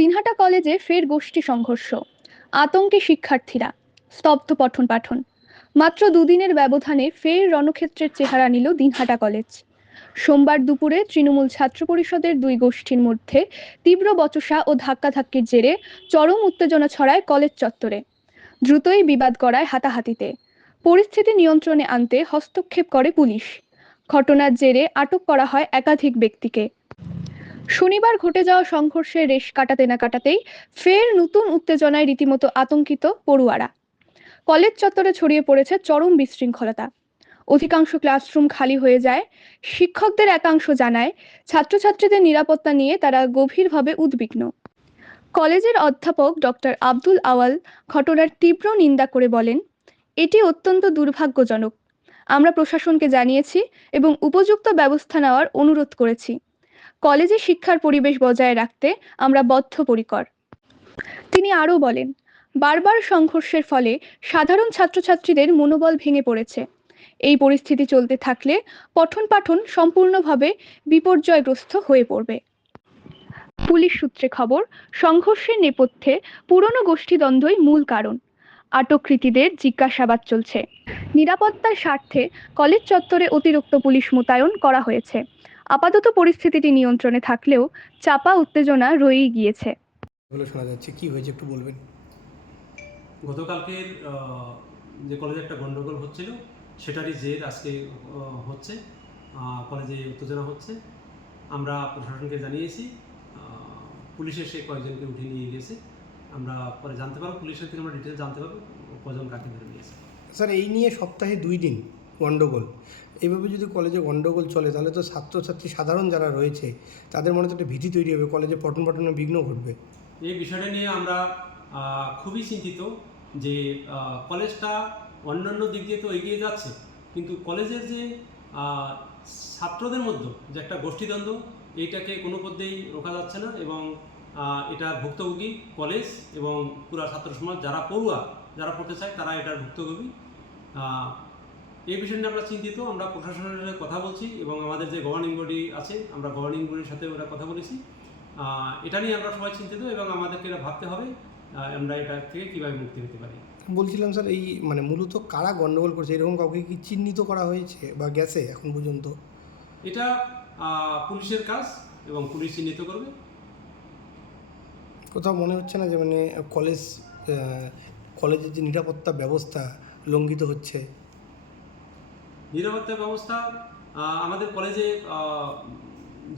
দিনহাটা কলেজে ফের গোষ্ঠী সংঘর্ষ। আতঙ্কে শিক্ষার্থীরা স্তব্ধ পঠন পাঠন। মাত্র দুদিনের ব্যবধানে ফের রণক্ষেত্রের চেহারা নিল দিনহাটা কলেজ। সোমবার দুপুরে তৃণমূল ছাত্র পরিষদের দুই গোষ্ঠীর মধ্যে তীব্র বচসা ও ধাক্কাধাক্কির জেরে চরম উত্তেজনা ছড়ায় কলেজ চত্বরে। দ্রুতই বিবাদ করায় হাতাহাতিতে। পরিস্থিতি নিয়ন্ত্রণে আনতে হস্তক্ষেপ করে পুলিশ। ঘটনার জেরে আটক করা হয় একাধিক ব্যক্তিকে। শনিবার ঘটে যাওয়া সংঘর্ষের রেশ কাটাতে না কাটাতেই ফের নতুন উত্তেজনায় রীতিমতো আতঙ্কিত পড়ুয়ারা। কলেজ চত্বরে ছড়িয়ে পড়েছে চরম বিশৃঙ্খলতা। অধিকাংশ ক্লাসরুম খালি হয়ে যায়। শিক্ষকদের একাংশ জানায়, ছাত্রছাত্রীদের নিরাপত্তা নিয়ে তারা গভীরভাবে উদ্বিগ্ন। কলেজের অধ্যাপক ডক্টর আব্দুল আওয়াল ঘটনার তীব্র নিন্দা করে বলেন, এটি অত্যন্ত দুর্ভাগ্যজনক। আমরা প্রশাসনকে জানিয়েছি এবং উপযুক্ত ব্যবস্থা নেওয়ার অনুরোধ করেছি। কলেজে শিক্ষার পরিবেশ বজায় রাখতে আমরা বদ্ধপরিকর। তিনি আরও বলেন, বারবার সংঘর্ষের ফলে সাধারণ ছাত্রছাত্রীদের মনোবল ভেঙে পড়েছে। এই পরিস্থিতি চলতে থাকলে পঠন পাঠন সম্পূর্ণভাবে বিপর্যয়গ্রস্ত হয়ে পড়বে। পুলিশ সূত্রে খবর, সংঘর্ষের নেপথ্যে পুরনো গোষ্ঠীদ্বন্দ্বই মূল কারণ। আটককৃতীদের জিজ্ঞাসাবাদ চলছে। নিরাপত্তার স্বার্থে কলেজ চত্বরে অতিরিক্ত পুলিশ মোতায়েন করা হয়েছে। আপাতত পরিস্থিতিটি নিয়ন্ত্রণে থাকলেও চাপা উত্তেজনা রয়েই গিয়েছে। বলে শোনা যাচ্ছে কি হয়েছে একটু বলবেন? গতকালকের যে কলেজে একটা গন্ডগোল হচ্ছিল সেটারই জের আজকে হচ্ছে কলেজে উত্তেজনা হচ্ছে। আমরা প্রশাসনকে জানিয়েছি পুলিশ এসে কয়েকজনকে উঠিয়ে নিয়ে গেছে। আমরা পরে জানতে পারব পুলিশের থেকে আমরা ডিটেলস জানতে পারব কজন কাকে ধরে নিয়েছে। স্যার এই নিয়ে সপ্তাহে দুই দিন গণ্ডগোল এইভাবে যদি কলেজে গণ্ডগোল চলে, তাহলে তো ছাত্রছাত্রী সাধারণ যারা রয়েছে, তাদের মনে তো একটা ভীতি তৈরি হবে কলেজে পঠন পাঠনে বিঘ্ন ঘটবে। এই বিষয়টা নিয়ে আমরা খুবই চিন্তিত যে কলেজটা অন্যান্য দিক দিয়ে তো এগিয়ে যাচ্ছে, কিন্তু কলেজের যে ছাত্রদের মধ্যে যে একটা গোষ্ঠীদ্বন্দ্ব, এইটাকে কোনো পদ্ধেই রোকা যাচ্ছে না এবং এটা ভুক্তভোগী কলেজ এবং পুরা ছাত্র সমাজ, যারা পড়ুয়া, যারা পড়তে চায়, তারা এটার ভুক্তভোগী। এই বিষয় নিয়ে আমরা চিন্তিত আমরা প্রশাসনের সাথে কথা বলছি এবং আমাদের যে গভর্নিং বডি আছে আমরা গভর্নিং বডির সাথে ওরা কথা বলেছি। এটা নিয়ে আমরা সবাই চিন্তিত এবং আমাদেরকে এটা ভাবতে হবে আমরা এটা থেকে কীভাবে মুক্তি পেতে পারি। বলছিলাম স্যার এই মানে মূলত কারা গণ্ডগোল করছে? এরকম কাউকে কি চিহ্নিত করা হয়েছে বা গেছে এখন পর্যন্ত? এটা পুলিশের কাজ এবং পুলিশ চিহ্নিত করবে। কোথাও মনে হচ্ছে না যে মানে কলেজ কলেজের যে নিরাপত্তা ব্যবস্থা লঙ্ঘিত হচ্ছে? নিরাপত্তা ব্যবস্থা আমাদের কলেজে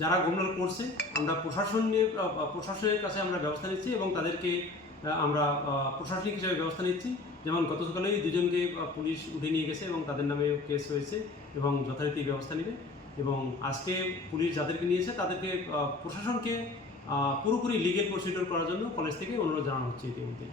যারা গন্ডগোল করছে, আমরা প্রশাসন নিয়ে প্রশাসনের কাছে আমরা ব্যবস্থা নিচ্ছি এবং তাদেরকে আমরা প্রশাসনিক হিসেবে ব্যবস্থা নিচ্ছি। যেমন গত সকালেই দুজনকে পুলিশ উঠে নিয়ে গেছে এবং তাদের নামে কেস হয়েছে এবং যথারীতি ব্যবস্থা নেবে এবং আজকে পুলিশ যাদেরকে নিয়েছে, তাদেরকে প্রশাসনকে পুরোপুরি লিগেল প্রসিডিওর করার জন্য কলেজ থেকে অনুরোধ জানানো হচ্ছে ইতিমধ্যে।